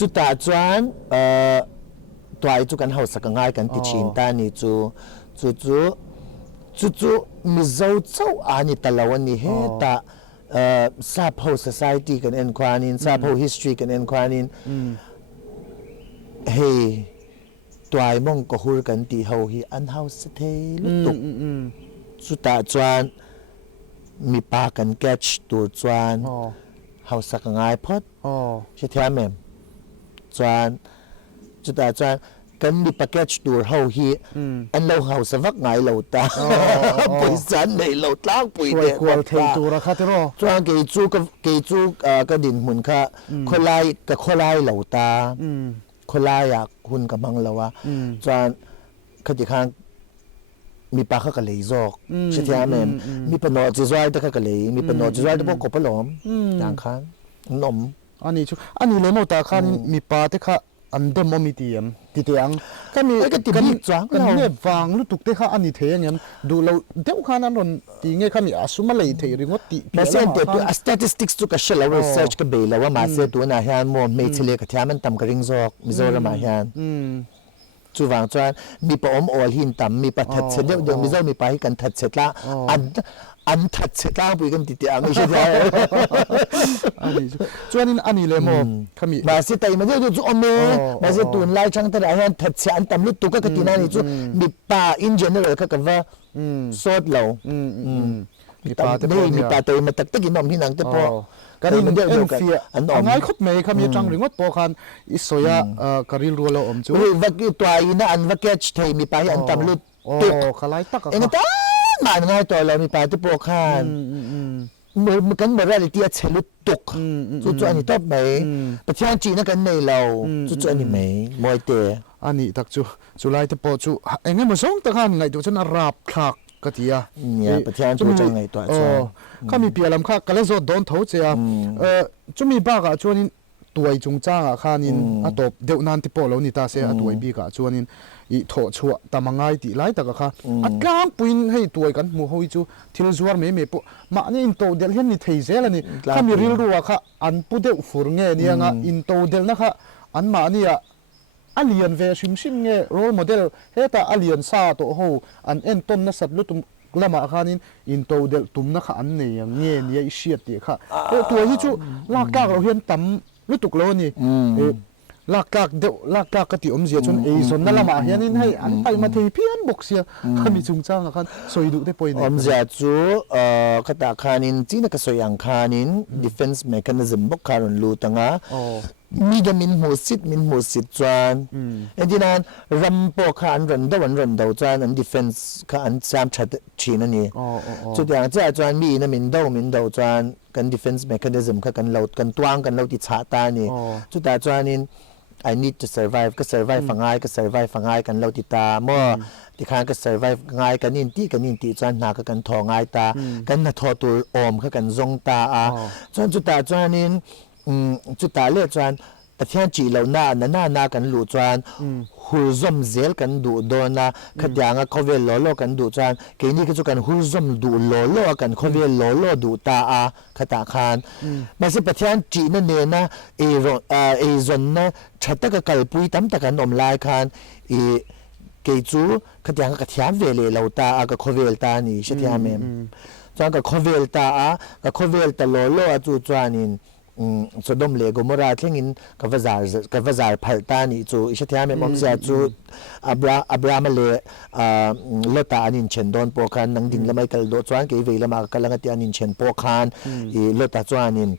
จุดตาจวนตัวไอ้จุกันเฮาสักง่ายกันติชินตานี่จูมิเจ้าอันนี้ตลอดนี่เฮตาซาพาว society กันเอ็นควานินซาพาว history กันเอ็นควานินเฮตัวไอ้มองก็ฮู้กันที่เฮาฮีอันเฮาสเตลุตุจุดตาจวนมีปากันแกชตัวจวนเฮาสักง่ายพอดใช่ไหมจวนจุดตาจวนกันมีปาแกชตัวเฮาฮีอันเราเฮาสวักง่ายเราตาปุยสันในเราตั้งปุยเด็กควรเทตัวราคาที่รอจวนเกจูก็ดินหุ่นค่ะคนไล่กับคนไล่เราตาคนไล่อยากหุ่นกับมังเราว่าจวนขจิคังมีปลาข้ากะเลยจอกใช่ไหมมีปนอจิจอยตะข้ากะเลยมีปนอจิจอยตะพวกกบปลอมอย่างคันนมอันนี้เลยโมตาคันมีปลาตะข้าอันเดมมีเตียมติเตียงก็มีกันเนี่ยฟังรู้ตุกตะข้าอันนี้เทียงดูเราเดี๋ยวข้านั้นตีเงี้ยข้ามีอาสุมาเลยเทียริงว่าตีมาเสียเดี๋ยวตัว statistics ตุกเชลล์ research ก็เบลว่ามาเสียตัวน่ะฮะมอไม่เฉลี่ยกับที่มันต่ำกระริงจอกมิโซระมาฮะจู่วางจวนมีปอมออลหินต่ำมีปะทัดเสร็จเดี๋ยวมิโซมีไปกันทัดเสร็จละอันทัดเสร็จละปุยกันติดอ่ะไม่ใช่ไหมจวนอันนี้เลยโมขมีมาสิแต่มาเดี๋ยวจู่อเมมาสิตุนไล่ช่างแต่ละอันทัดเสร็จอันต่ำลุตุกก็ตินานี่จู่มีป่า in general ก็ว่าสดเรามีป่าแต่มีป่าแต่มาตักตะกินนมที่นังแต่พอกันนี่มันเดียวกันง่ายครบไหมขมีจังหรือว่าปอคันอิสยาการิลรัวเราอมจู่วักตัวอีน่ะอันวักแกชเทมีป่าอันต่ำลุตุกขลายตักเอ็งต้ามาง่ายตัวเรามีป่าที่ปอคันเมื่อกันเมื่อไรที่จะเชลุตุกจู่อันนี้ตบไหมประเทศจีนนั่นกันในเราจู่อันนี้ไหมมวยเตะอันนี้ตักจู่ไล่ที่ปอจู่เอ็งมาส่งตะกันไงตัวฉันอารับคักกะทีอ่ะเนี่ยประเทศจู่จังไงตัวข้ามีเปียลำข้าก็เลยโซดโดนเท้าเจียจุมีบ้ากะชวนินตัวจงจ้างอ่ะข้านินอ่ะตบเดี๋ยวนานที่ปอเรานี่ตาเสียตัวบีกะชวนินอีโถชัวตามังไงตีไล่ตะกะข้าอัดกลางปุยให้ตัวกันมูฮอยจูทิลจวร์ไม่ปุ๊มานี่อินโตเดลเห็นนี่เทเซลนี่ข้ามีริลรัวข้าอันปุเดอุฟุร์เงี้ยเนี่ยงะอินโตเดลนะข้าอันมานี่อ่ะอเลียนเวชิมเงี้ยโรลโมเดลเฮตาอเลียนซาโตโฮอันเอ็นต้นนัสับลุตุละมาข้านินอินโตเดลตุมนักอันเนี่ยอย่างเงี้ยเนี่ยเชียดตีค่ะตัวที่จู่ลากกากเราเห็นต่ำรู้ตุกโลนี่ลากกากเดลากกากกติอมเสียจนเอซอนนั่นละมาเห็นนี่ให้อันไปมาเทียเพี้ยนบกเสียข้ามีจุงจ้างอ่ะข้าสวยดุได้ปอยเนี่ยอมเสียจู่กตาข้านินจีนก็สวยอย่างข้านิน defense mechanism บกคารุนลูตังอ่ะมีจะมินหัวสิทธิ์จวนอันที่นั้นรำปอข้าอันรันดาวจวนอัน defense ข้าอันสามชัดชีนั่นนี่จุดอย่างเจ้าจวนมีนะมินดาวจวนกัน defense mechanism ข้ากันเรากันตวงกันเราติดชาตานี่จุดแต่จวนนี่ I need to survive ก็ survive ฟังง่ายก็ survive ฟังง่ายกันเราติดตาเมื่อที่ข้างก็ survive ง่ายกันนินตีจวนหนักกันทอง่ายตากันน่ะทอตัวอมข้ากันซงตาจวนจุดแต่จวนนี่จุดตาเลือดจวนประเทศจีนเราหน้ากันหลุดจวนหุ่นซอมเซลกันดูโดนนะขดยังเขาเวลโลกันดูจวนเกนี่ก็จะกันหุ่นซอมดูโลกันเขาเวลโลดูตาขตาคานมาสิประเทศจีนนั่นเนี่ยนะเอซอนนะชัดตะกัลปุยตั้มตะกันอมลายคานเกจูขดยังก็เทียมเวลเราตาก็เขาเวลตานี่ใช่ไหมแม่จวนก็เขาเวลตาก็เขาเวลตโลจูจวนินสดมเลโกมราเที่ยงอินกับวาซาร์พัลตานี่จู่อิชที่ฮะแม่มอมเสียจู่อับราฮัมเลลตาอันนินเชนโดนปอคันนังดิ่งละไม่กัลโดจวนเกยเวลมากำลังที่อันนินเชนปอคันลตาจวนิน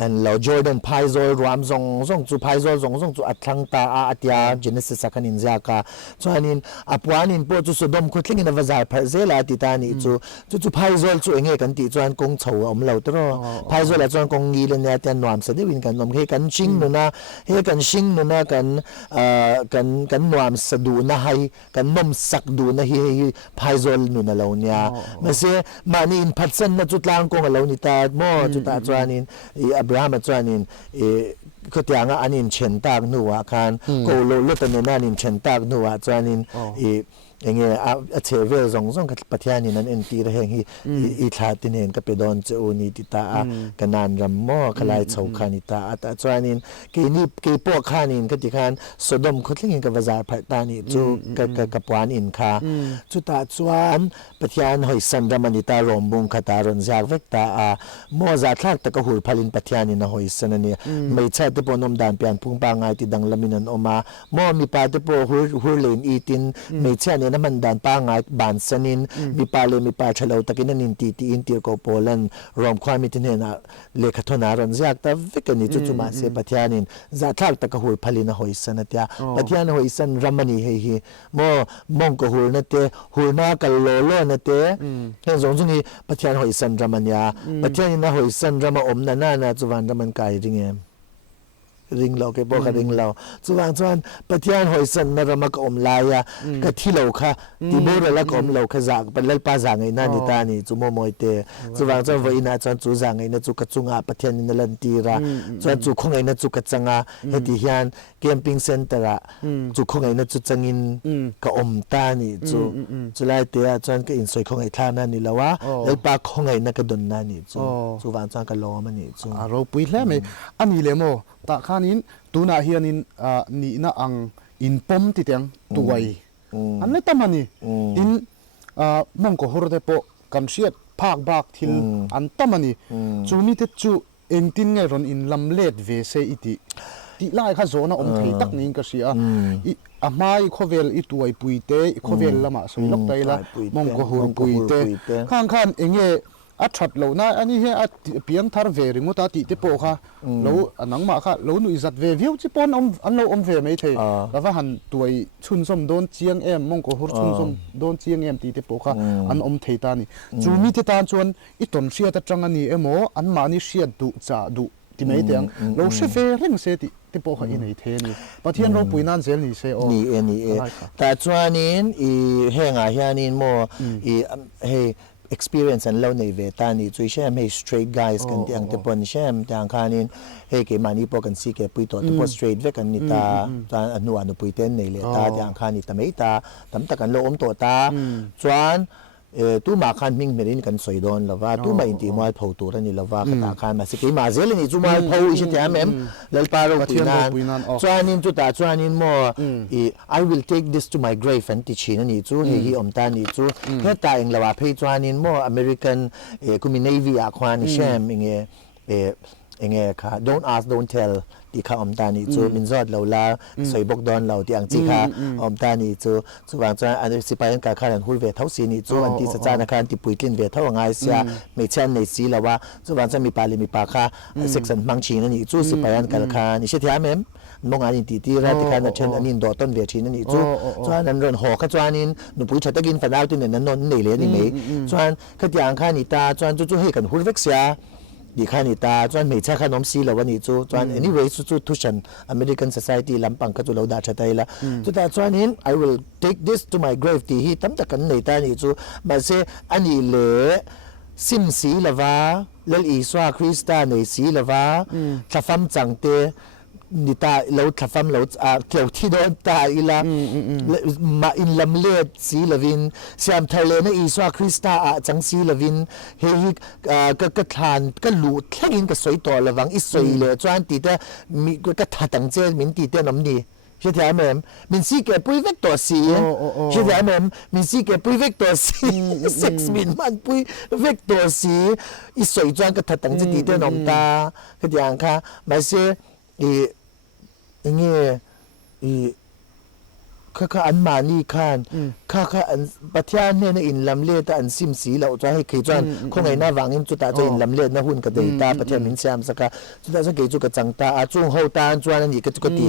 อันเราจอร์แดนไพโซลรวมส่งจู่ไพโซลส่งจู่อัตลังตาอัตยาเจเนซิสกันอินจาก็จวนินอัปวานินปอจู่สดมคุดลิงอินวาซาร์พัลเซลาติตานี่จู่ไพโซลจู่เองกันติจวนกงเฉาอมเหล่าตรอไพโซลจวนกงยีเลนเนี่ยแต่นวมสดิวินกันนมเฮกันชิงนูนะกันนวมสดูนะให้กันนมสักดูนะเฮไพโซลนูนะเหล่านี้มาเสียมานี่อินพัดเซนนะจุดลางกงเหล่านี้ตาโมจุดตาจวนินอับราฮัมจวนินก็ที่อ่างอันนินเชนตากนัวคันก็โลตันเนนันนินเชนตากนัวจวนิน อย่างเงี้ยเชเวลสองกับปัทยานี่นั้นเอ็นตีระแหงอีทาตินเห็นก็ไปโดนเจ้านี่ติตากันนานรำม้อขลายเฉาคานิตาแต่จวนนี้กีพวกข้านินก็ติการสดมคุดลิงกับวาจาพัตานี่จูกับวานอินคาจุตาจวนปัทยานหอยสันรำมันตารมบุงคาตารอนจากเวกตาม้อจัดทักตะกหูพลินปัทยานินหอยสันนี่ไม่ใช่ที่ปนมดานเปียนพุงปางไงที่ดังลามินันออกมาม้อมีปาที่ปหูเลนอีตินไม่ใช่เนี่ยน้ำมันดานปางไงบานสันินมีปาเลมีปาเฉลาตะกินันอินตีอินตีโกโปลันรวมความมิตรเนี่ยนะเลขทนารอนจากแต่วิกนี้จุมาเสปัทยานินจัดทักตะกหูพลินหอยสันที่ปัทยานหอยสันรำมันนี่เฮีม้อมองกหูนั่นเตหูน่ากันโลโลนั่นเตเห็นสองจุนี้ปัทยานหอยสันรำมันยาปัทยานินหอยสันรำมันอมนั่นน่ะจุวันรำมันไก่จริงเองริงเราแกบอกริงเราจวนปัทยานหอยสันนรมกอมลายกะที่เราค่ะที่โบราณละกอมเราค่ะจากเป็นเล่ปาจางไงนั่นนี่ตานี่จุโมโมยเตจวนวัยน่าจวนจูจางไงน่าจุกจุงอาปัทยานินลันตีระจวนจุคงไงน่าจุกจังอาเฮติฮิอันแคมปิ้งเซ็นเตอร์จุคงไงน่าจุจังินกะอมตานี่จุไลเตะจวนก็อินสวยคงไงท่านั่นนี่ละวะเล่ปาคงไงน่ากะดนนั่นนี่จวนก็ล้อมันนี่เราปุยแล้วไหมอันนี้เลยโมตาข้านินตูน่าเฮียนินนี่น่าอังอินปมติเตียงตัวอันนี้ตั้มนี่อินมองก็ฮอร์เดโปกันเชียดภาคบักทิลอันตั้มนี่จูมิเตจูเองตินไงรอนอินลำเล็ดเวเซอิติติไล่ข้าโซน่ะอมไทยตักนี่ก็เสียอามาอีโคเวลอีตัวปุยเตอีโคเวลละมาสวยลกไตละมองก็ฮอร์ปุยเตข้างเองอัดชัดเหล่านั้นอันนี้เฮเปียงทาร์เวริงมุตาติเตโปค่ะเหล่านังมาค่ะเหล่าหนุ่ยจัดเววิวจิปอนอันเหล่าเวไม่เทแล้วว่าหันตัวชุนสมโดนเจียงเอ็มมงก็หัวชุนสมโดนเจียงเอ็มติเตโปค่ะอันเทตานี่จูมีเทตาชวนอีตนเชียตจังอันนี้เอโมอันมานี่เชียดุจ่าดุที่ไม่เตียงเราเชฟเร่งเสติเตโปค่ะอินไอเทนี่ปะเทียนเราปุยนั่นเซลนี่เซโอนี่แต่ชวนนี้อีเฮงอาเฮียนินโมอีเฮexperience อันเราในเวทานี่ช่วยเชื่อมให้ straight guys กันที่อังเตปนเชื่อมที่อังคานินเฮ้เกี่ยมานี่พอกันสิเกี่ยปุยตัวที่พอ straight เวกันนี่ตาตาอนุปุยเต้นในเลยตาที่อังคานี่ตาไม่ตาตั้มตะกันโลอมตัวตาจวนตู้มาคันมิงเมรินกันสวยโดนแล้วว่าตู้มาอินดีมาพูตัวนี่แล้วว่าขณะคันมาสิกี่มาเซลนี่จูมาพูอีสิที่แอมแล้วปารุปุยนานจวนนินจุดตาจวนนินโมI will take this to my grave อันที่ชีนนี่จูเฮียอมตานี่จูเพื่อตายเองแล้วว่าเพย์จวนนินโมอเมริกันคุมินเนวีอาควานิเชมเองค่ะ don't ask don't tell ที่ข้าอมตานี่จูมินซอดเราลาสวยบกดอนเราที่อังจีค่ะอมตานี่จูวางจวนอันนี้สิไปอันการขันหุ่นเวทเท่าสีนี่จูอันที่สจานการที่ปุยกินเวทเท่าง่ายเสียไม่เช่นในสีแล้วว่าจูวางจะมีปาลีมีปาค่ะเซ็กซันมังชีนั่นนี่จูสิไปอันการขันนี่เชื่อที่แม่มองอันนี้ที่รัฐการเช่นอันนี้ดอต้นเวทีนั่นนี่จูนั้นเรื่องหอกจวนนี้หนูปุยชัดตะกินฝันเอาตัวเนี่ยนั่นนี่เลยนี่ไม่จวนขยันขันนี่ตาจวนจูให้กันหุ่นเวกเสียดีข้านี่ตาจวนไม่ใช่ขนมซีแล้ววันนี้จูจวน anyway จูทุชัน American Society ลำปังก็จูเราด่าชัดใจละจูตาจวนนี้ I will take this to my grave ที่ฮีตั้มตะกันในตานี่จูมาเสอันนี้เล่ซิมสีละวะเลอีสวาคริสตาในสีละวะถ้าฟังจังเตนี่ตาเราถ้าฟังเราเที่ยวที่โดนตาอีละมาอินลำเลียดสีละวินเสียมทะเลในอีสวาคริสตาจังสีละวินเฮก็ทานก็หลุดแค่กินก็สวยตัวละวังอีสวยเลยจวนตีแต่มีก็ถ้าตั้งใจมินตีแต่น้ำดีใช่ไหมแม่มินซีเก็บปุยเวกตัวสีใช่ไหมแม่มินซีเก็บปุยเวกตัวสีเซ็กซ์มินมันปุยเวกตัวสีอีสวยจวนก็ถ้าตั้งใจตีแต่น้ำตาก็อย่างค่ะไม่ใช่อย่างเงี้ยข้าอันมานี่ข้านข้าอันปัทยานเนี่ยอินลำเลียดอันซิมสีเราจะให้เคยจวนคงไงน่าวังอินจุดตาจะอินลำเลียดน่าหุ่นกระเดยตาปัทยานมินเซียมสักจุดตาจะเคยจุดกระจังตาจุงหัวตาจวนนั่นอีกก็ตี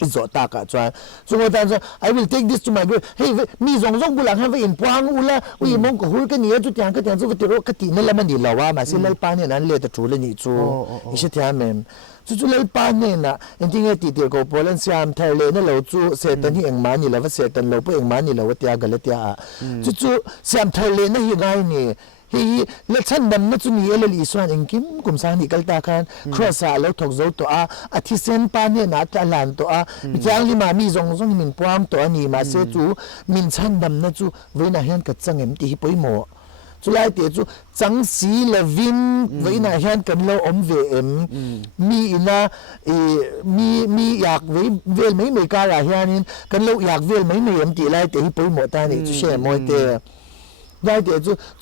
อินโซตากะจวนจุงหัวตาจวน I will take this to my grave เฮ้ยมีสองบุหลังให้ไปอินพวางอุละวิมงก็หุ่นกันเนี่ยจุดอย่างก็อย่างจุดที่เราก็ตีนั่นแหละมันดีแล้วว่ามาสิเล่ปานเนี่ยนั้นเลยแต่จูเลยนี่จูอิชเทียมเองจู่ๆเลยปานเนี่ยนะจริงๆที่เดียวกับโปแลนด์สยามไทยเลยนั่นเราจู่เสตันที่เองมานี่แล้วว่าเสตันเราเพื่อเองมานี่แล้วว่าเตียกันเลยเตียจู่ๆสยามไทยเลยนั่นยังไงนี่เ hi le chan dam na chu ni elel iswan engkim kum sa ni kalta khan cross a lo thok zo to a athisen pa ne na ta lan to a chang li ma mi zong zong min puam to ani ma se chu min chan dam na chu veina hian ka changem ti hi poimo chu lai te chu chang si le vin veina hian kan lo om ve em mi ina mi yak ve vel mai mai ka ra hianin kan lo yak vel mai mai em ti lai te hi poimo ta ni chu she moi te lai te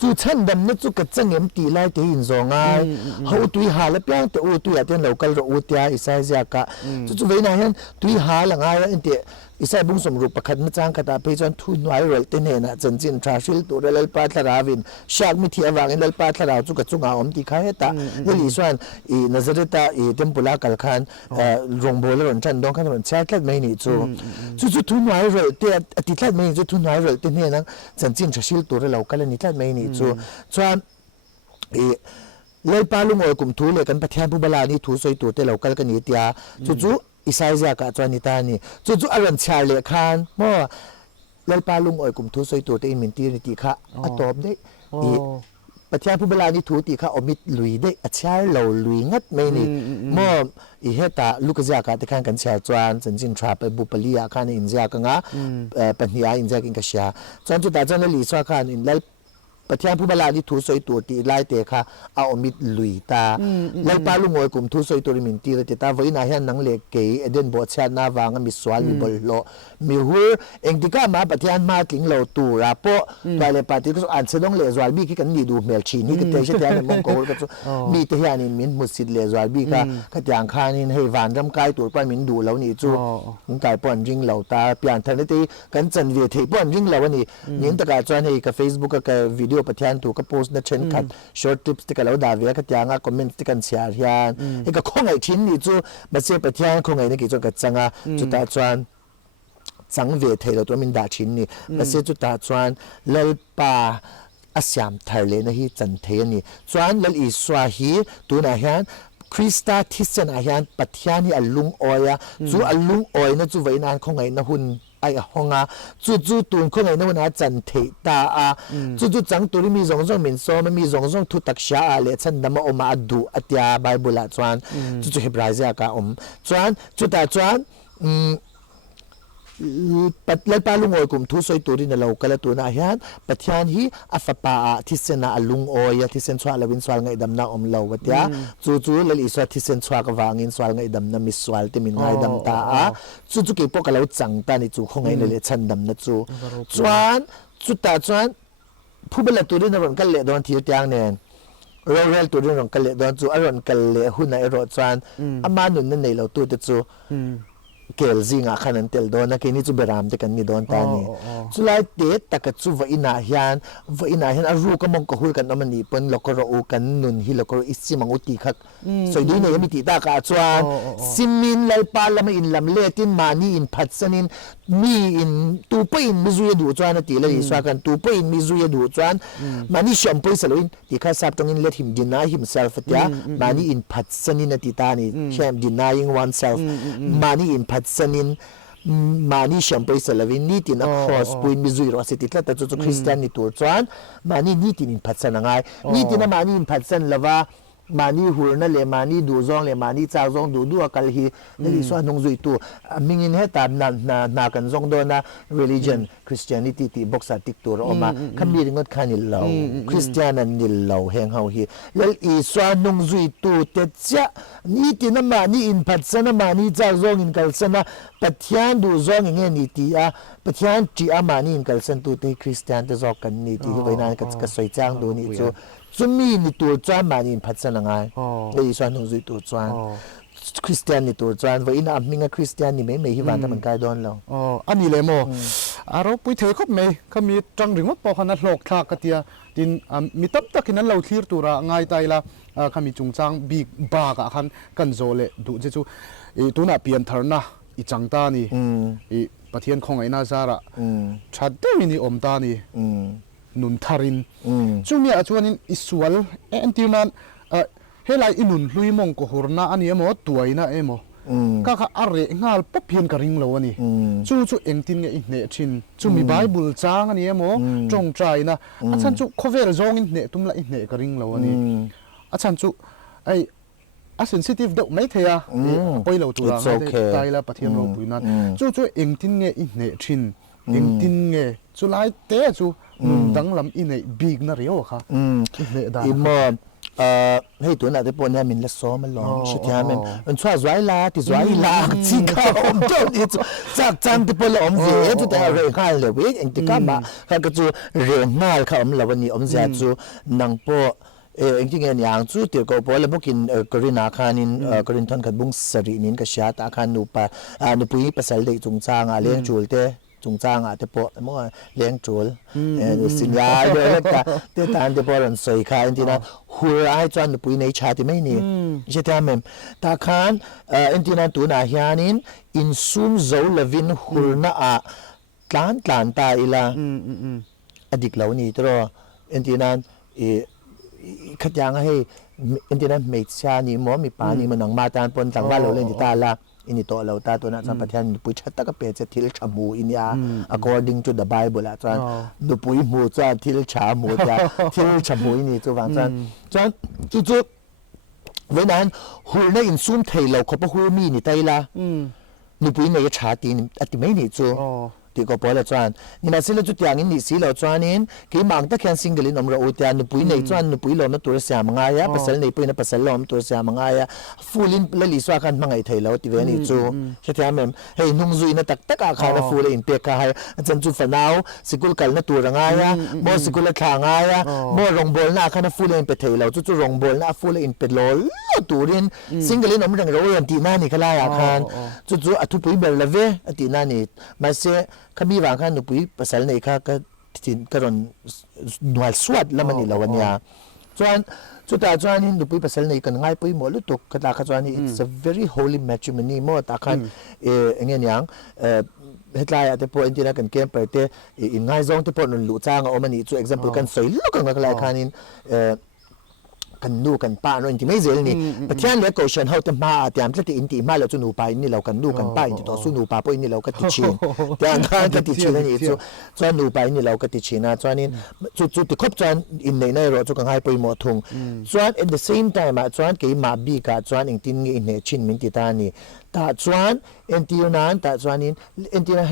chu chan dam na chu ka changem ti lai te in zo ngai ho tui ha la pyang te u tu ya ten local ro u tia isai ja ka chu veina hian tui ha la ngai en te isai bung som ru pakhat na chang kata pe chon thu noi rel te ne na chan chin tra shil tu rel pa thla ravin shak mi thi awang en pa thla chu ka chunga om ti kha heta li swan I nazareta I tempula kal khan rong bol ron chan dong khan ron cha tlat mai ni chu thu noi rel te ati tlat mai chu thu noi rel te ne na chan chin tra shil tu rel kal ni tlat mai ni chu chuan lei pa lung oi kum thu le kan pathian pu bala ni thu soi tu te local kan ni tia chu isai ja ka chuan ni ta ni chu aran char le khan mo lei pa lung oi kum thu soi tu te in min ti ni ti kha atop de I pathian pu bala ni thu ti kha omit lui de achar lo lui ngat mai ni mo I heta lukaja ka te khan kan char chuan chan jin tra pe bu palia khan in ja ka nga pahnia in ja kin ka sha chuan chu ta chan li swa khan in lei pathian pu bala ni thu soi tu ti lai te kha a omit lui ta lai pa lu ngoi kum thu soi tu min ti te ta voi na hian nang le ke eden bo cha na wang mi swal mi bol lo mi hur eng ti ka ma pathian ma tling lo tu ra po ta le pa ti ko an sedong le zwal bi ki kan ni du mel chi ni ke te che ta mong ko ka chu mi te hian in min musit le zwal bi ka tyang khan in hei van ram kai tur pa min du lo ni chu ung kai pon ring lo ta pian than te kan chan ve thei pon ring lo ni nin ta ka chuan hei ka facebook ka video pathian tu ka post na chen khat short tips te ka lo da ve ka tyanga comment te kan share hian e ka khongai thin ni chu ma se pathian khongai ne ki chu ka changa chu ta chuan chang ve thei lo to min da thin ni ma se chu ta chuan lal pa asyam thar le na hi chan thei ni chuan lal I swa hi tu na hian Krista thisen a hian pathian hi alung oya chu alung oi na chu veina khongai na hun ai honga chu tun khongai na na chan thei ta a chu chang turi mi zong zong min so mi zong zong thu tak sha a le chan dama oma adu atia bible a chuan chu hebrazia ka chuan chu ta chuan patlal palung oi kum thu soi turi na lo kala tu na hian pathian hi afapa a thisena alung oya thisen chwa lawin swal ngai dam na lo watia chu lal iswa thisen chwa ka wangin swal ngai dam na mi swal te min ngai dam ta a chu ke po ka lo chang ta ni chu khongai le chan dam na chu chuan chu ta chuan phubala turi na ron kal le don thi tyang nen rel turi ron kal le don chu aron kal le huna ero chuan ama nun na nei lo tu te chu kel zinga khanan tel do na ke ni chu beram te kan ni don ta ni chu lai te taka chu va ina hian a ru ka mong ko hul kan amani pon lokoro u kan nun hi lokoro isimang uti khak soi dui ne mi ti ta ka chuan simin lai pa lam in lam le tin mani in phatsanin mi in tu pa in mi zu du chuan ti la ri swa kan tu pa in mi zu du chuan mani shampoo saloin ti kha sap tong in let him deny himself tia mani in phatsanin ti ta ni sham denying oneself mani in sanin mani shampoo salavin ni tin a cross point mi zui ro seti tla ta chu Christian ni tur chuan mani ni tin in phatsan ngai ni tin a mani in phatsan lava mani hurna le mani du zong le mani cha zong du akal hi ni so nong zui tu mingin he ta na kan zong do na religion Christianity ti boxa tik tur oma khamir ngot khanil lo Christian an nil lo heng hau hi lel I so nong zui tu te cha ni tin a mani in phatsan a mani cha zong in kalsana pathian du zong nge ni ti a pathian ti a mani in kalsan tu te Christian te zok kan ni ti veina ka soi chang du ni chu chumi ni tur chuan mani in phatsan ngai ei so nong zui tu chuan Christian ni tur chuan voi na minga Christian ni me hi wan ta man kai don lo ani le mo aro pui the khop me khami tang ringot po khana hlok thla ka tia tin mi tap takin an lo thlir tura ngai tai la khami chungchang big ba ka khan kan zole du je chu e tuna pian tharna I changta ni e pathian khongai na zara thad ni om ta ni nun tharin chumi a chuanin isual entirnan helai inun hlui mong ko hurna ani emo tuaina emo ka kha are ngal pop hian ka ring lo ani chu eng tin nge ne thin chu mi bible chang ani emo tong trai na achan chu khovel zong in ne tum la in ne ka ring lo ani achan chu ai a sensitive do mai theya poi lo tu la tai la pathian ro pui na chu eng tin nge in ne thin eng tin nge chu lai te chu dang lam in nei big na rio kha ne da imo hei tu na te pon ya min la so ma lo shi tia men an chwa zwai la ti zwai la chi ka om to ni chu chak chan te pon la om ve tu ta re khai le we eng ti ka ma ka ka chu re ngal kha om la wani om ja chu nang po eng ti ngen yang chu te ko po la bukin korina khanin korin thon khat bung sari nin ka sha ta khan nu pa nu pui pasal de chung chang a leng chul te chung chang a te po mo leng chul sin ya le ka te tan te po ran soi kha in ti na hur ai chuan nu pui nei cha ti mai ni je ta mem ta khan in ti na tu na hianin in sum zo lovin hur na a tlan ta ila adik lo ni tro in ti naขัดยังให้อินเทอร์เน็ตไม่ใช่นี่มั้งมีปานี่มันหนังมาตานปนต่างว่าเราเล่นที่ตาละอินนี่ตัวเราตาตัวนั้นสัมปทานปุยชัดตะก็เป็นจะทิลชามูอินยา according to the Bible ละจวนดูปุยมูจวนทิลชามูจ้าทิลชามูอินนี่ตัวฟังจวนจุดเว้นนั้นหุ่นในอินซูมไทยเราเขาบอกหุ่นมีนี่ไตละดูปุยในชาตีนอัติไม่นี่จูที่ก็พอละจวนนี่มาสิเราจุดอย่างนี้สิเราจวนนี้กี่มังตะแค่ซิงเกิลนอมเราอุตยานนุปุยในจวนนุปุยเราเนื้อตัวเสียมังไงอะภาษาในปุยในภาษาเราตัวเสียมังไงอะฟูลินละลิสวากันมังไงไทยเราที่เวนี่จูใช่ไหมเฮ้ยนุ่งซุยนะตักอาคารฟูลินเปียกให้จันจูฝันเอาสิกุลกันนะตัวรังไงอะโมสิกุลขางไงอะโมรองบอลนะอาคารฟูลินเป็ดไทยเราจู่รองบอลนะฟูลินเป็ดโลตัวเรียนซิงเกิลนอมเราอย่างตีน่านี่ก็ไล่อาคารจู่อัตุปุยเบลเลเวตีน่านี่มาเสขมีบางครั้งนุปุยภาษาในข้าก็จินกระดนหน่วยสวดแล้วมันนี่ละวันยาจวนจุดตาจวนนี่นุปุยภาษาในกันง่ายปุยหมดลุตุกกตาขจวนนี่ it's a very holy matrimony หมดตาขันเงี้ยยังเฮ็ดลายแต่พออินทินากันเกมไปแต่ง่ายจงที่พอนุนลุจ้างเอามันนี่จู่ example กันสวยลุกันก็หลายครั้งนี่กันดูกันป้าโน่นที่ไม่เจอนี่ประเทศเล็กก็เชิญเขาจะมาแต่ยามที่อินทิมาเราจะนูไปนี่เรากันดูกันป้าอินทิต่อสู้นูป้าพวกนี้เราก็ติดชินแต่อันนั้นก็ติดชินนี่จวนนูไปนี่เราก็ติดชินนะจวนนี้จุดที่ครบจวนอินในเราจะกันให้ไปหมดทุงจวน at the same time จวนกี่มาบีกับจวนอินทินี่อินเนชินมินติตานี่แต่จวนอินทินั้นแต่จวนนี้อินทินั้น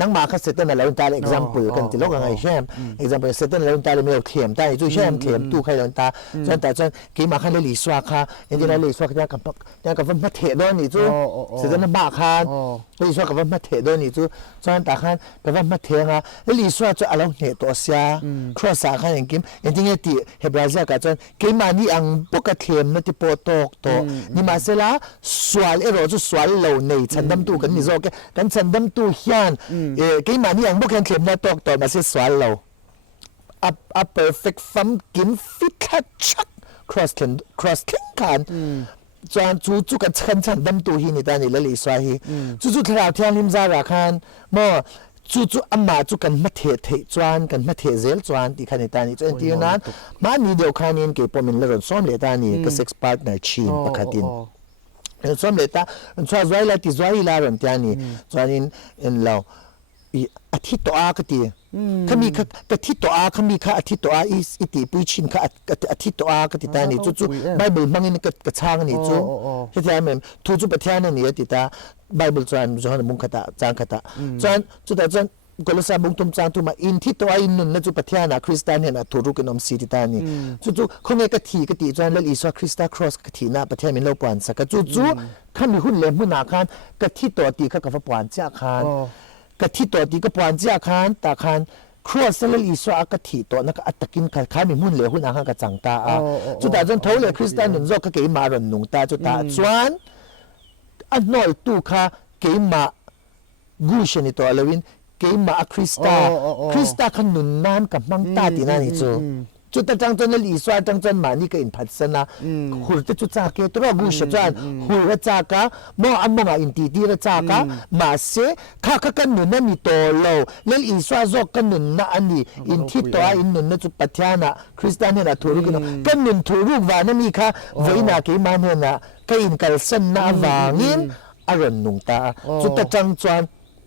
นังมาคัสเซตันอะไรตา example กันที่โลกอะไรแชม example เซตันอะไรตาเลยไม่เอาเข็มตาจู่แชมเข็มตู้ใครเราตาจนแต่จนกี่มาคันเลยลิสวาค่ะอินทินั้นลิสวาเนี่ยกับว่ามาเทโดนี่จู่เซตันบ้าค่ะลิสวากับว่ามาเทโดนี่จู่จนแต่คันกับว่ามาเทงอ่ะลิสวาจู่อะไรเนี่ยตัวเสีย cross คันอย่างกิมอินทินั้นที่เฮบราซิลกับจนกี่มานี่อังปกติเข็มนั่นที่ปวดตกตัวนี่มาเสร็จแล้วสวลเราจู่สวลเราในฉันดำตู้กันนี่จู่กันฉันดำตู้เฮียกี่มานี่ยังบุกยังเข็มนะตกต่อมาสิสวรรค์เรา a perfect ฟัมกินฟิตคัดชัก cross ทิ้งกันจวนจู่กันฉันดำตัวหินี่ตานี่ละลิสวาฮีจู่ทราวเทียนลิมซาราคันโมจู่อามาจู่กันมาเทจวนกันมาเทเซลจวนที่คันตานี่จวนที่นั้นมานี่เดียวคันนี่เก็บปมินละรอนซ้อมเลตานี่ก็ sex partner ชีนปะคัดินซ้อมเลตาชอบไว้ละที่ไว้ละรอนที่นี่จวนนี้เราอาทิตย์ตัวอาก็ตีเขามีกทิตย์ตัวอาเขามีข้าอาทิตย์ตัวอาอิติปุยชินข้าอาทิตย์ตัวอาก็ติดตานี่จู่ไบเบิลมังนี่ก็ช่างนี่จู่เห็นไหมมันจู่ประเทศนี่ติดตาไบเบิลจวนจวนมุงขตาจางขตาจวนจู่แต่จวนก็เลยสาบุงตุมจางตุมาอินที่ตัวอินนุนนั่นจู่ประเทศน่ะคริสเตียนเนี่ยนะทุรุกันอมสีติดตานี่จู่คนนี้ก็ตีจวนแล้วอีสว่าคริสต์ครอสก็ตีน่ะประเทศมันเล่าปวนสักจู่ข้ามีหุ้นเล่มหุ้นหนาคันก็ที่ตัวตีข้ากับปวนเจ้าคันกะทิตัวตีก็ปวนเจ้าคันตาคันครัวสลลิสวากะทิตัวนักอัตกินข้ามีมุ่นเหลวหุ่นอาหารกะจังตาจุดแต่จนเท่าเลยคริสเตียนหนุนโจก็เกี่ยมารอนนุงตาจุดแต่ส่วนอันน้อยตู้ข้าเกี่ยมากูเชนิตัวเลวินเกี่ยมาคริสตาขนุนน้ำกับมังตาตีนั่นนี่จู จุดจังจนลีสวาจังจนมานี่ก็อินพัดสนะหุ่นจะจุดจากเกตรอกูชจานหุ่นระจากะมออันมองอินตีตีระจากะมาเสข้ากันหนุนนั่นมีโตโลเลลีสวาจกกันหนุนนะอันนี้อินที่ตัวอินหนุนนั่นจุดปัจจานะคริสเตียนนะถูรุกันกันหนุนถูรุกว่านั่นมีค่ะไว้นากีมาเนี่ยนะก็อินกัลสันนะวางินอารมณ์นุงตาจุดจังจวน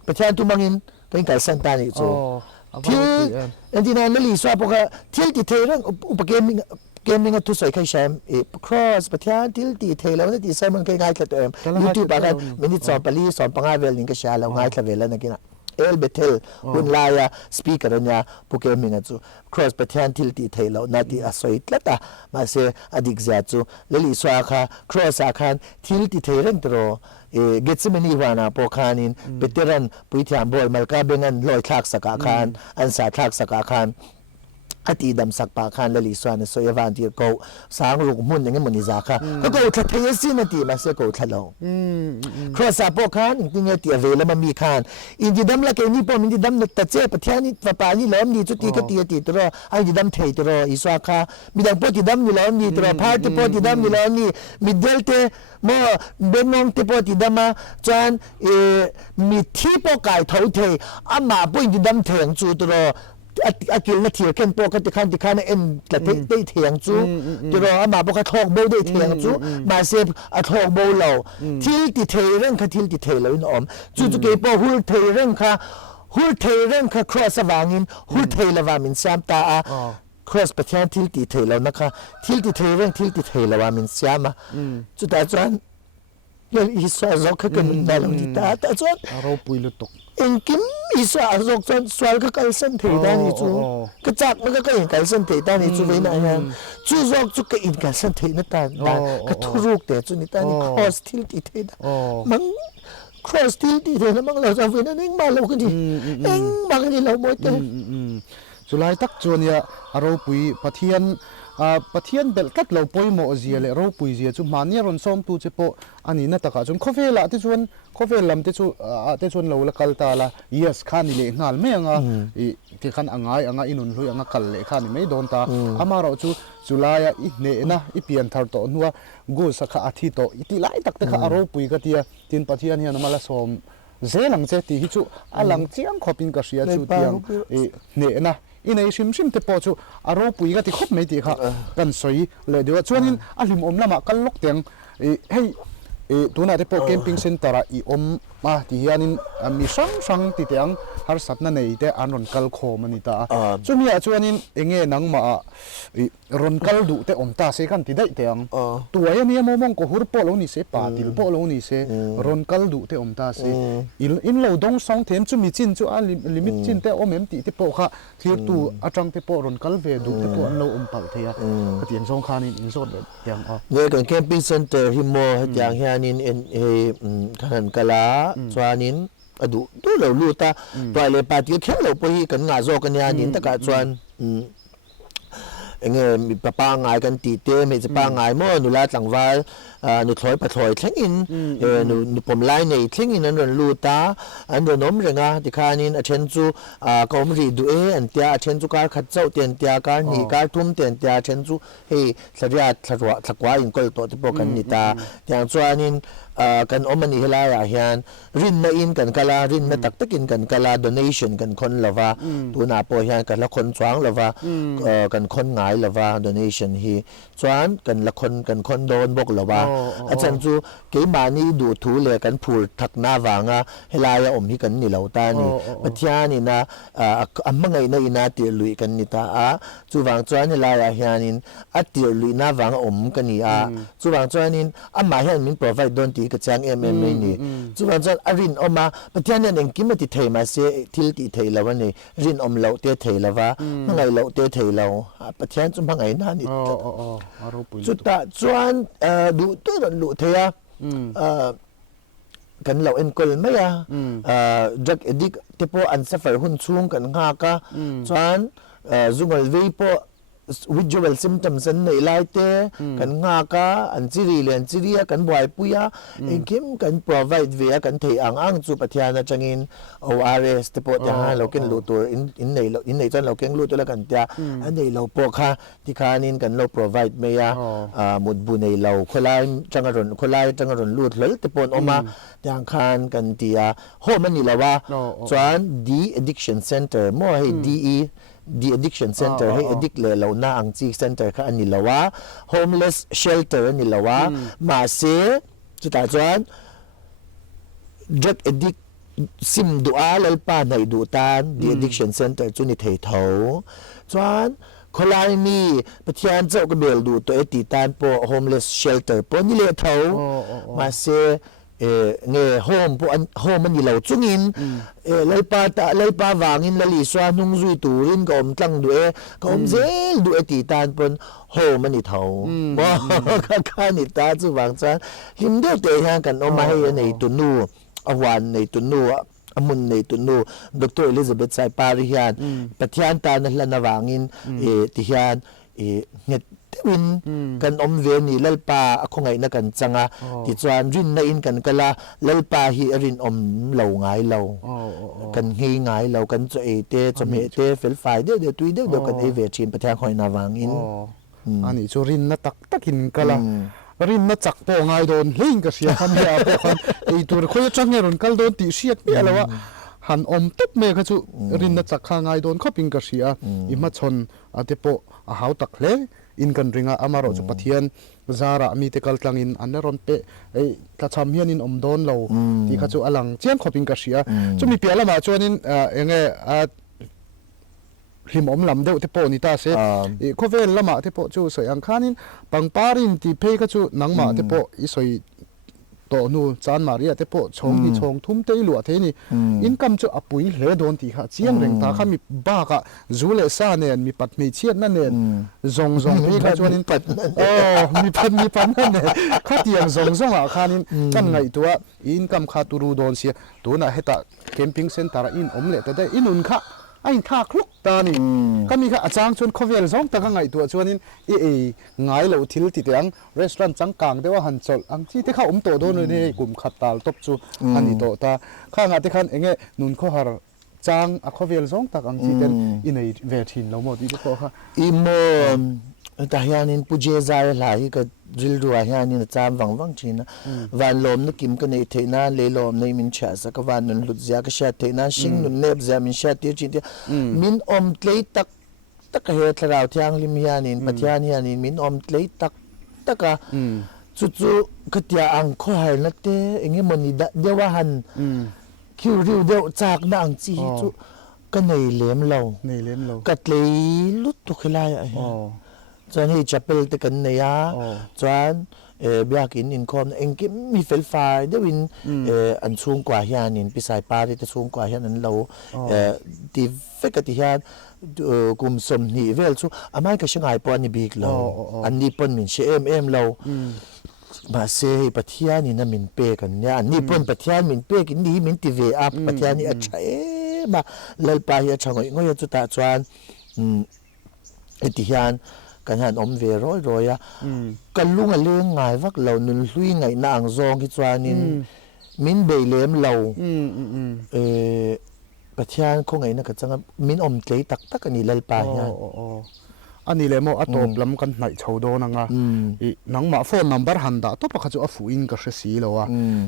ปัจจาตุมังอินก็อินกัลสันตานี่จู ที่อันที่นั่นลีสวาปกที่ที่เทเรื่องอุปเกมมิ่งทุสอยใครแชมป์ครอสประเทศที่ที่เทแล้วนี่ที่ใช้มันง่ายๆแต่ยูทูบอะไรมินิสอนปลีสอนปังอาเวลนี่ก็ใช้แล้วง่ายแค่เวลนั่นกินะเบเทลหุ่นลายสปีกเกอร์เนี่ยโปรแกรมมิ่งจูครอสประเทศที่ที่เทแล้วนั่นที่อาศัยแล้วแต่มาเสียอดีตเจ้าจูลีสวาค่ะครอสอาคารที่ที่เทเรื่องตัวเกตสมินีวานาโปคานินเบเตรันปุยที่อันบอยมัลกาเบงันลอยทักสักอาคารอันสาทักสักอาคารอดีดำสักปาคารเลลิสวานสวยวันที่เขาสร้างลูกมุ่นอย่างเงี้ยมันนิจาค่ะก็เขาทัดเทียสินาทีมาเสียเขาทัดลงครอสอาโปคานจริงๆที่เวลามันมีคานอินดีดำละแค่นี้พอมันดีดำตัดเจ็บปะเทียนี่ฟ้าป่านี่ล้อมดีจุดที่ก็ตีตีตัวอันดีดำเทตัวอิสวาค่ะมีดังพอดีดำนี่ล้อมดีตัวพาร์ทพอดีดำนี่ล้อมนี่มีเดลเตมอเบนนองที่พอดีดำมาจานมีที่พอไก่เท่าเทอามาพออินดีดำเทียงจุดตัวอากิลนาทีเข้มปกติขันเอ็นแต่ได้เทียงจูตัวเรามาบอกทองโบได้เทียงจูมาเซฟทองโบเราที่ติเทเรื่องค่ะที่ติเทเราอินอมจูเก็บหูเทเรื่องค่ะหูเทเรื่องค่ะครอสวางินหูเทลวามินซามตาครอสประเทศที่ติเทเรานะคะที่ติเทเรื่องที่ติเทลวามินซามาจุดแต่จวนยังอิสระก็กันได้ลงที่ตาแต่จวนเราปุยลุตกเองกิมอิสระจนสวลก็กัลสันเทด้านนี้จูก็จักมันก็เห็นกัลสันเทด้านนี้จูไว้ไหนยังจูจอกจูก็อินกัลสันเทนั่นตาก็ทุรุกแต่จูนี่ตานี่ครอสทิลติเทด้มันครอสทิลติเทแล้วมันเราจะเว้นนั่นเองมาเรากันดีเองมากันดีเราหมดเลยสุดท้ายตักจวนเนี่ยเราปุยปะเทียนปะเทียนเบลกัดเราปุยโมเซียเลยเราปุยเซียจุมาเนี่ยรอนซ้อมตูเจโปอันนี้น่าตะกะจนคอฟเฟละที่ชวนคอฟเฟลำที่ชวนเราละกัลตาละyes ข้านี่เลยงานไม่งาที่ขันอ่างอินุนลุยอ่างกัลเลยข้านี่ไม่โดนตาอามาเราจูจุลายอีเนนะอีเปลี่ยนทาร์โตนัวกูสักอาทิตย์โตอีที่ไล่ตักแต่ข้าเราปุยก็เทียตินปะเทียนเนี่ยนมาละซ้อมเจลังเจตีฮิจูอาลังเจียงขบินกษเชียจูเตียงเนนะอินไอชิมเตปอจูอารมณ์ปุยก็ที่คบไม่ดีค่ะกันสวยเลยเดี๋ยวชวนนินอาลิมอมละมากันลกเตียงเฮ้ยตัวนั้นที่พอแคมปิ้งเซ็นเตอร์อีอมมาที่ยานินมีสังที่เตียงฮาร์สัตนั่นเองแต่อันรอนกัลโคมันนี่ตาช่วงนี้ชวนนินเองนังมารอนกัลดูแต่อมตาเสกันที่ได้เตียงตัวยันนี้มองก็หัวโปโลนี่เสปาติลโปโลนี่เสรอนกัลดูแต่อมตาเสอินเราดงสองเทมจุมีจินจูอาลิมิตจินแต่อมเอ็มตีที่พอค่ะที่ตัวอาจังที่พอรอนกัลเวดูที่พออันเราอมปักเทียเตียงสองขานินอินโซดเตียงเนี่ยกันแคมปิ้งเซ็นเตอร์ฮิโมอย่างเฮียนินขันกะลาจวานินอดูเราลูตาตัวเลยปาติแค่เราไปกันงาโซกันยานินตะกะจวนมีปะปางายกันตีเตมีจะปางายมั่วนุลาจังวานุถอยปะถอยทั้งอินนุปมไลในทั้งอินนั่นลูตาอันเดนอมเรงาที่ขานินเชนจูก็มรีดูอันเตียเชนจูการขัดเจ้าเตียนเตียการหนีการทุ่มเตียนเตียเชนจูเฮ้สัญญาสักว่าอินก็ตัวที่พวกกันนิตาอย่างจวนินกันอมันอิฮลายอาเฮียนรินมาอินกันกะลารินมาตักกินกันกะลา donation กันคนละว่าตัวนาโปเฮียนกันละคนสวางละว่ากันคนง่ายละว่า donation ฮีสวางกันละคนโดนบกละว่าอาจารย์จูเกมานี่ดูถูเลยกันพูดทักหน้าวางอ่ะเฮลายอมฮีกันนี่เหล่าตานี่ปัจจานี่นะมังไงนะอินาติลุยกันนี่ตาจูวางจวนเฮลายาเฮียนินติลุยหน้าวางอมกันนี่จูวางจวนนินมาเฮียนมิน provide ดนตีกระจังMMA นี่จูวันจันอรินออกมาปะเทียนเนี่ยเองกิมติเทมาเสทิลติเทแล้ววันนี้รินอมเหล่าเตเทแล้วว่ามังไงเหล่าเตเทแล้วปะเทียนจุมังไงนั่นนี่จุดตาจวนดูตัวดูเทียกันเหล่าเอ็นกอลไม่อะdrug addict ที่พออันซัฟเฟอร์หุ่นสูงกันงากะจวนจุงอลวีพอ withdrawal symptoms an nei lai te kan nga ka an chiri len chiria kan buai puya engkim kan provide ve kan thei ang chu pathian atangin ORS te po ta ha loken lutur in nei chan loken lutur la kan tia an nei lo po kha ti khanin kan lo provide me ya mut bu nei lo kholai changaron lut lal te pon oma tiang khan kan tia ho mani lawa chuan the addiction center mo hei the addiction center hey addict le lo na ang chi center kha ani lawa homeless shelter ani lawa ma se chuta chuan drug addict sim dual alpa nai du tan the addiction center chu ni thei tho chuan kholai mi pathian chau ka bel du to eti tan po homeless shelter po ni le tho ma se nge home po home ani lo chungin leipa wangin lali swa nung zui turin ka om tlang du ka om zel du eti tan pon home ani tho bo ka ni ta chu wang chan lim de te han kan om mai nei tu nu awan nei tu nu amun nei tu nu Dr. Elizabeth Sai Parihan pathian ta na hlan wangin ti hian nget win kan om ve ni lalpa akhongai na kan changa ti chuan rin na in kan kala lalpa hi arin om lo ngai lo kan ngei ngai lo kan cho e te chome te fel fai de tui de kan e ve chin pathian khoi na wangin ani chu rin na tak takin kala rin na chak po ngai don hling ka sia khan ya po khan ei tur khoi chang nge ron kal don ti siat pe lawa han om tup me kha chu rin na chak kha ngai don khoping ka sia ima chon ate po a hau tak hle in kan ringa amaro chu pathian zara mi te kal tlangin anron pe ei ta cham hian in om don lo ti kha chu alang chian khoping ka sia chu mi piala ma chuanin enge hlim om lam deuh te po ni ta se khovel lama te po chu soi ang khanin pangparin ti phei kha chu nangma te po i soi to nu chan maria te po chong ni chong thum te lu the ni income chu apui hle don ti kha chiang reng ta kha mi ba ka zule sa nen mi pat mi chiat na nen zong mi kha chuanin pat mi pat na nen kha tiang zong a khanin kan ngai tua income kha turu don sia tu na heta camping center in omle ta de inun kha ai tha khluk ta ni kami kha achang chun khovel zong ta ngai tu chuanin ngai lo thil ti tang restaurant changkang dewa han chol ang chi te kha to do ne kum khatal top chu ani to ta kha nga te khan enge nun kho har chang a khovel zong tak ang chi ten inei ve thin lo mo ti ko kha imo ta hianin puje zai lai ka drill ruwa hianin cham wang china van lom na kim ka nei theina le lom nei min cha sa ka van nun lut zia ka sha theina sing nun nep zia min sha ti chi min om tlei tak tak he thlaraw thiang lim hianin pathian hianin min om tlei tak taka chu khatia ang kho hai na te enge moni da dewa han khiu riu deu chak na ang chi chu ka nei lem lo ka tlei lut tu khilai a chuan hi chapel te kan neya chuan biakin in khom engkim mi fel fai dewin an chung kwa hianin pisai pari te chung kwa hian an lo ti fekati hian kum som ni vel chu amai ka shangai po ani big lo an ni pon min she em lo ma se pathian ni na min pe kan ya ni pon pathian min pe kin ni min ti ve up pathian ni a chae ma lalpa hi a changoi ngoi chu ta chuan eti hian kan han om ve roi ya kan lunga le ngai vak lo nun hlui ngai na ang zong hi chuanin min beilem lo pathian ko ngai na ka changa min om tlei tak tak ani lalpa hian ani le mo atop lam kan nai chho do na nga nangma phone number handa to pakha chu a fu in ka si lo wa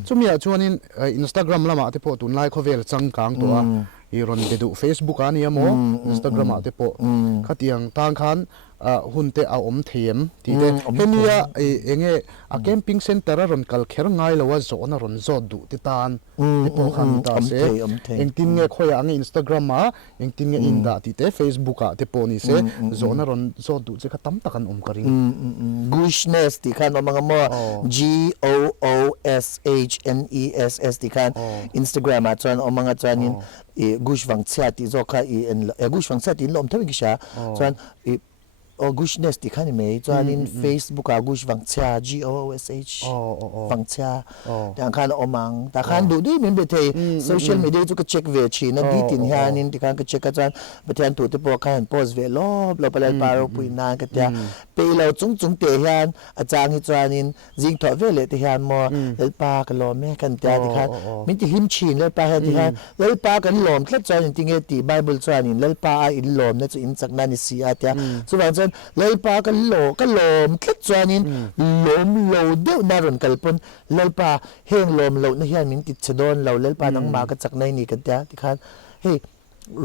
chumia chuanin Instagram lama te po tun lai khovel changkang to a i ron bedu Facebook ani amo Instagram te po khatiang tang khan hunte a om them ti te hemia enge a camping center ron kal kher ngai lawa zo na ron zo du ti tan te po khan ta se engtin nge khoya ang Instagram ma engtin nge inda ti te Facebook a te po ni se zo na ron zo du che khatam takan om karing Gushness ti khan omanga mo GOOSHNESS ti khan Instagram a chuan omanga chuanin gush wang chati zo kha gush wang chati lom thawin kisha chuan gushness ti khan me chuanin Facebook a gush wangcha GOOSH wangcha ta khan omang ta khan du di min be thei social media chu ka check ve chi na di tin hianin ti khan ka check ka chuan pathian tu te po khan post ve lo palal paro puina ka tia pe lo chung te hian achang hi chuanin jing tho ve le te hian mo lalpa ka lo me kan tia ti khan min ti him chin lalpa hian ti khan lalpa kan lom thlat chuanin ti nge ti bible chuanin lalpa a in lom na chu in chakna ni si a tia chuwang chuan lalpa ka lom thlat chuanin lom lo deuh na ron kalpon lalpa heng lom lo na hian min ti chadon lo lalpa nang ma ka chaknai ni kan tia ti khan hey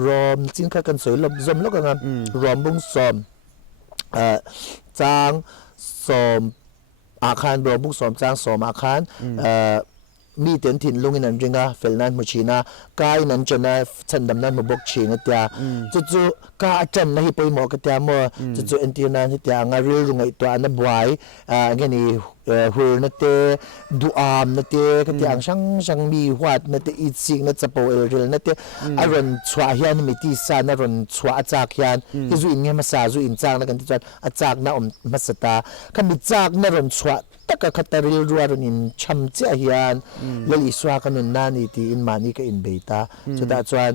rom chin kha kan soi lom zom lo ka ngam rom bung som chang somอาคารบรบุกสมจางสมอาคารมีเต็นถิ่นลุงนันริงาเฟลนันมุชีนากายนันจนะฉันดำนันมาบกชีนเตียจู่ๆกาจันนะฮิปอยหมอกเตียมัวจู่ๆเอ็นตีนันเตียงาริลรุงไอตัวนับไว้เงี้ยนี่หัวนัตเตดูอามนัตเตก็เตียงช่างมีหัดนัตเตอีสิงนัตจะโปเอลเรลนัตเตอารอนชัวเฮียนมีที่ซานอารอนชัวอาจากเฮียนที่จู่อินเงี้ยมาซาจู่อินจางนักกันที่จวนอาจากน่าอมมาสตาคันมีจากน่ารอนชัวตะกะคัตริลรัวรนินชัมเจียเฮียนเลลิสวากันนุนนานีตีอินมานีก็อินเบตาจุดาจวน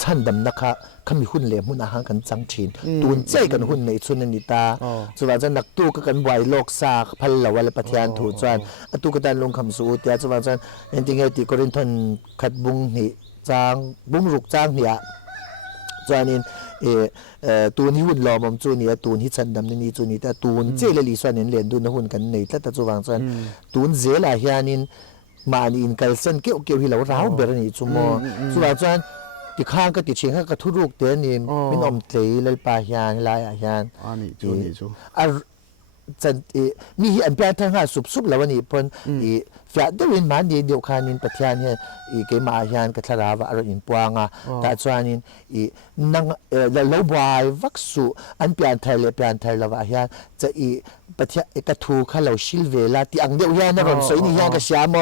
ฉันดำนะคะขมีหุ่นเหลี่ยมหุ่นอาหารกันจังชินตูนใจกันหุ่นในชุนนิตาสุดาจะนักตู้กันไหวโลกซากพันละวันละปะเทียนถูจวนตู้กันลงคำสูตรสุดาจะเอ็นติงเอติกรินทนขัดบุงหิจางบุงรุกจางเนี่ยจวนนินตูนที่หุ่นหล่อมจูนี่ตูนที่ฉันดำนี่จูนี่แต่ตูนเจเลลีส่วนเรียนดูนะหุ่นกันในแต่จุวังจวนตูนเจลาเฮียนินมาอินกัลเซนเกี่ยวหิเราร้าวเบรนี่จุโมสุดาจวนที่ข้างก็ติดเชียงก็ทุรุกเดือนนี้มินอมเตยเลยปาฮยานลายอาฮยานอันนี้จูจันมีอันเป็นทางหาสุบแล้ววันนี้พนฝ่ายเดินมาเดียวกันนินปัทยานเนี่ยเกี่ยมาอาฮยานกับทาราวะอารมณ์ปวงแต่ส่วนนี้นั่งแล้วบายวักสุอันเป็นไทยเลยเป็นไทยแล้วอาฮยานจะปัทยานกระทูข้าเราชิลเวลาที่อังเดียวยันนะรอนสวยนี่ยันก็เสียม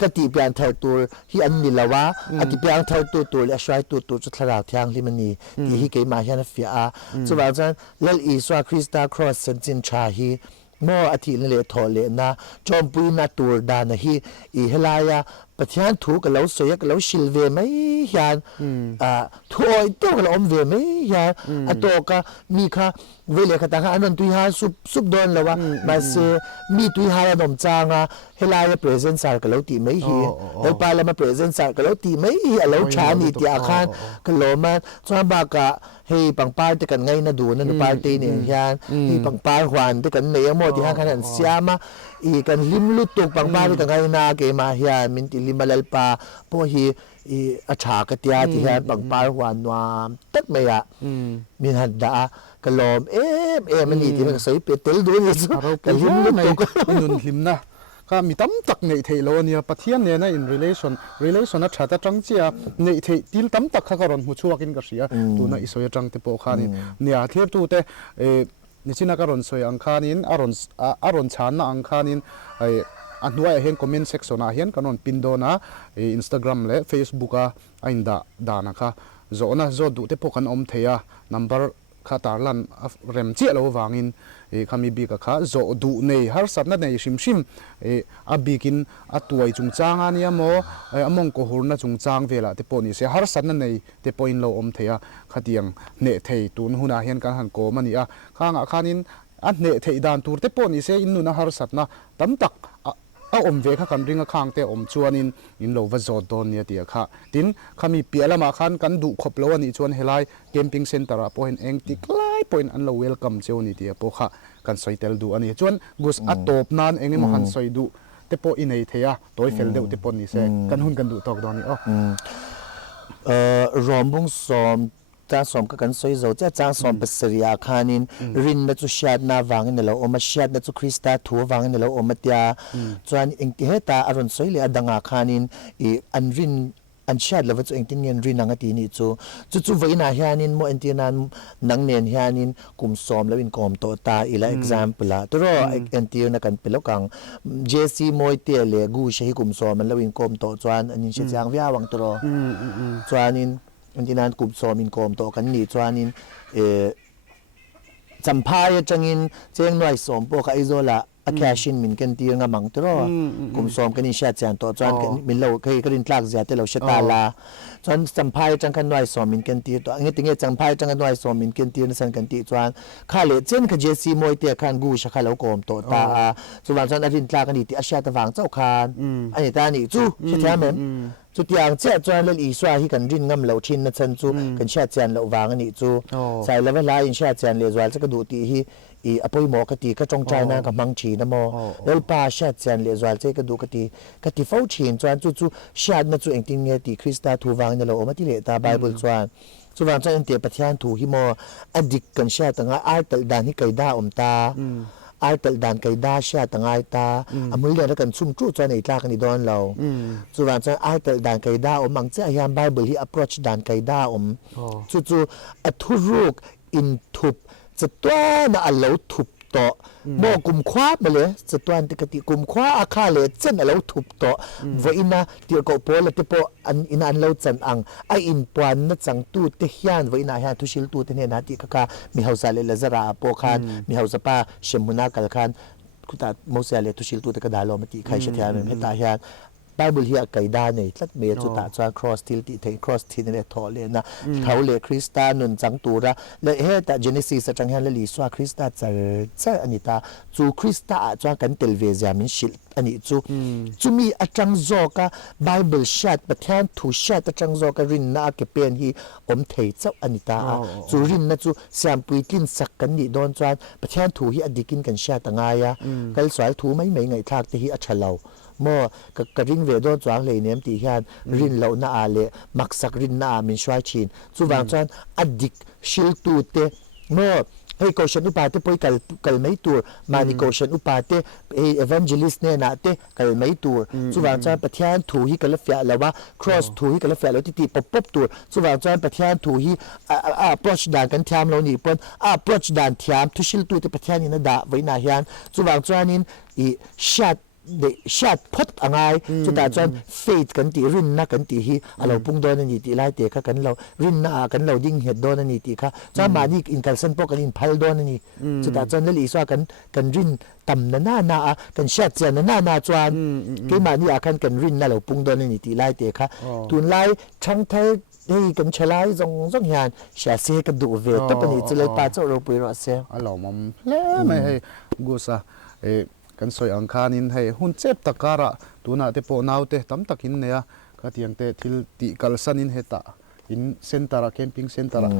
กติเป็นไทยตัวที่อันนี้ละวะอันที่เป็นไทยตัวเลยช่วยตัวจุดทาราวที่อังลิมันนี่ที่เกี่ยมาอาฮยานฝ่ายส่วนนั้นแล้วสวาคริสต์ครอสเซนจินชาฮีมออาทิตย์เลทอเลนะจอมปุยนาตัวดานะฮีเฮลายาปะเทียนถูกกับเราสวยกับเราชิลเวไม่ยันถอยตัวกับเราอมเวไม่ยันตัวก็มีค่ะเวลาขตาอันนั้นตุยหาสุบโดนแล้วว่ามาเซมีตุยหาเราหนมจางเฮลายาเพรสเซนต์สารกับเราตีไม่ฮีแล้วไปแล้วมาเพรสเซนต์สารกับเราตีไม่ฮีเราชานี่ตีอาคารกับเรามาจนบากะเฮ้ปังปาที่กันไงนะดูนั่นปาร์ตี้เนี่ยยันเฮ้ปังปาหวานที่กันเนื้อหมดที่ห้างขนาดเสียมากันลิมลุตุกปังปาที่กันไงนาเกมาเฮียมินติลิมาลปาพวกฮีอาชากติยาที่ฮันปังปาหวานวามตัดไม่อะมินหัดดากะลอมมันนี่ที่มันใส่เป็ดเตลดูนี่สิกันลิมลุตุกนุนลิมนะก็มีตั้มตักในเทโลเนี่ยปะเทียนเนี่ยนะ in relation นะชาติจังเจียในเทติลตั้มตักข้าก็รอนหัวชัวกินกระเสียตัวน่ะอิสวยจังเตโปขานินเนี่ยเทียบตัวเตนี่ชินักรอนสวยอังคานินอารอนชานนะอังคานินอันด้วยเห็นคอมเมนต์เซ็กชันเห็นกันนนปินโดนะInstagram และ Facebook อินดานะคะโจนะโจดูเตโปกันอมเทีย number ข้าตาลันเร็มเจียเราวางอินขามีบีกับข้าโจดูในฮาร์สัตนั่นในชิมอับบีกินอัตวยจุงจางอันนี้โมอมงโกหูน่าจุงจางเวลาเตปนี่เสียฮาร์สัตนั่นในเตปอินเราอมเทียขัดยังเนเทียตุนหุนาเห็นกันหันโกมันนี่ข้างข้านินอันเนเทียดานตูเตปนี่เสียอินนุนะฮาร์สัตนะตั้มตักอมเวข้ากันริงข้างเตอมชวนอินโลวจอดอนเนี่ยเดียค่ะดินขามีเปียละมาขันกันดูขบล้วนนี่ชวนเฮลัยแคมปิ้งเซ็นเตอร์พอเห็นเองติกไลพอเห็นอันเราเวลคัมเจ้านี่เดียพอค่ะกันสอยเตลดูอันนี้ชวนกุสอัตโตบนานเองมันหันสอยดูเตปอินไอเทียตัวเฟลเดวเตปนี่เสกันหุ่นกันดูตอกดอนนี่รอมบุงสอมจ้าสอมก็กันสวยโจจ้าจ้าสอมเปสเรียคานินรินนัจุชาดนาวางนี่เราอมาชาดนัจุคริสตาทัววางนี่เราอมาเตียจวนเองที่เหตุอารมณ์สวยเลยดังอาคานินอันรินอันชาดแล้วว่าจุเองที่เงินรินนังตีนี่จู่ไว้นาเฮียนินโมเอนตีนันนังเนียนเฮียนินกุมสอมแล้ววินกอมโตตาอีละ example ละตัวเอนตีนักกันเป็นแล้วกังเจซีโมยเตียเลกูใช้กุมสอมมันแล้ววินกอมโตจวนอันนี้เชื่อจางวิอาวังตัวจวนนิน อันที่นั้นกุบซอมินโกมโตกันนี่จวนนินสัมภาษณ์จังอินเจียงหน่วยสมปกไอโซละอาแคชินมินกันตีงามังตรอกุมซอมกันนี่เชียจันตัวจวนกันมินเราเคยกรินทลักเสียแต่เราเชตาลาจวนสัมภาษณ์จังกันหน่วยสมมินกันตีตัวงี้ติงเงสัมภาษณ์จังกันหน่วยสมมินกันตีนั่นสันกันตีจวนข้าเลเจนขเจซีมวยเตียขันกูชักเขาโกมโตตาส่วนจวนอรินทลักกันนี่ตีอาเชียตะวังเจ้าคานอันนี้ตานี่จูใช่ไหมแม่จุดอย่างเจ้าจวนเล่อีสวาที่กันรินงำเหลาทินนั่นสันจูกันเชียจันเหลาวางอันนี้จูใส่แล้วเวลาอินเชียจันเลจวนจะกระดูตีที่อภัยหมอกติก็จงใจนั่งกับมังชีนะโมแล้วป้าเชียจันเลจวนจะกระดูกติเฝ้าชีนจวนจู่เชียนั่นจู่เองติงเงติคริสต์ถูวางในโลกมาที่เลตาไบเบิลจวนส่วนจวนเตียปะเทียนถูหิโมอดิกกันเชียตั้งไอ้ตัลดานที่ไกด้าอมตาไอ้ตัลดานไกด้าเชียตั้งไอ้ตาอมุลเลียนกันซุ่มจู่จวนในตากันในดอนเราส่วนจวนไอ้ตัลดานไกด้าอมมังเจ้ายันไบเบิลที่ approach ดานไกด้าอมจู่อัทุรุกอินทุบจะตัวน่ะเราทุบต่อโมกุมคว้ามาเลยจะตัวอันติกติกุมคว้าอาคาเลยเจนเราทุบต่อว่าอินะเดี๋ยวก็พอแล้วที่พออันอินอันเราจันอังไออินปวนนัดจังตู้เทียนว่าอินะฮะทุชิลตู้เทียนนาทีก็มีเฮาซาเลลซาราโปคันมีเฮาซาปาเชมุนากัลคันคุตาโมเสเลทุชิลตู้ตะกดาลอมติใครเชียร์ไม่ตาฮะไบเบิลเฮียไกด้าเนี่ยลัดเมจุตาจวนครอสทิลติเทครอสทิลเนี่ยทอเลยนะเขาเลยคริสตานุนจังตูระเลยเฮแต่เจเนซิสจังเฮลลีสวาคริสตาจะอันนี้ตาจูคริสตาจวนกันเทลเวเซียมินชิลอันนี้จูมีอาจังโซกะไบเบิลชัดประเทศทูชัดอาจังโซกะรินนาเกเปียนฮีอมเทเจ้าอันนี้ตาจูรินนะจูเสียมปุยกินสักกันนี่โดนจวนประเทศทูฮีอดีกินกันชัดต่างไงอะกัลสวยทูไม่ไงทากที่ฮีอัชเลาโมกรินเวดอนจวางเลยเนี่ยตีแค่รินเหล่าหน้าเลมักสักรินหน้ามินช่วยชินสุวรรณจันอดิกชิลตูเตโมเฮ้ยโกชันอุปาเตปอยกัลไม่ตัวมานิโกชันอุปาเตเอเวนเจลิสเนี่ยนะเตกัลไม่ตัวสุวรรณจันประเทศถูฮีกัลเฟียแล้วว่าครอสถูฮีกัลเฟียแล้วที่ป๊บตัวสุวรรณจันประเทศถูฮีปลอชดานกันเทียมเรานี่ปนปลอชดานเทียมทุชิลตูเตประเทศนี้นะด่าไว้นาฮิอันสุวรรณจันนินอีชัดเดชัดพดอ่างไงจุดแต่จวนเฟดกันตีรินนักกันตีฮีเราปุ่งโดนนี่ตีไล่เตะค่ะกันเรารินนักกันเราดิ้งเห็ดโดนนี่ตีค่ะจ้ามานี่อินกันเส้นพวกกันอินพัลโดนนี่จุดแต่จวนนั่นอีสว่ากันรินต่ำหน้ากันชัดเจนหน้าจวนกี่มานี่อาการกันรินน่ะเราปุ่งโดนนี่ตีไล่เตะค่ะตุนไล่ช่างไทยเฮ้ยกันเชลัยจงเห็นเสียเสียกันดูเวทแต่ปนิจะเลยป้าเจ้าเราไปรอเสียเรามัมเล่ไม่ให้กูซะกันสวยอังคานินให้หุ่นเจ็บตะการะตัวน่ะเตปนาวเตตั้มตะกินเนี่ยก็ที่ยังเตทิลติกัลสันินเฮตาอินเซ็นตาระแคมปิ้งเซ็นตาระ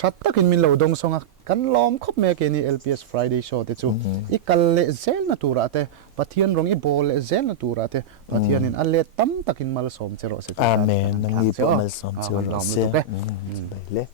ชัดตะกินมินเหลาดงสงะกันล้อมคบเมกินี LPS Friday Show เตจูอีกัลเลเซลนาตูระเตปะเทียนรงอีโบเลเซลนาตูระเตปะเทียนินอัลเลตั้มตะกินมาลสมเจโรเซอาเมนนังมีปมัลสมเจโรเซไปเลย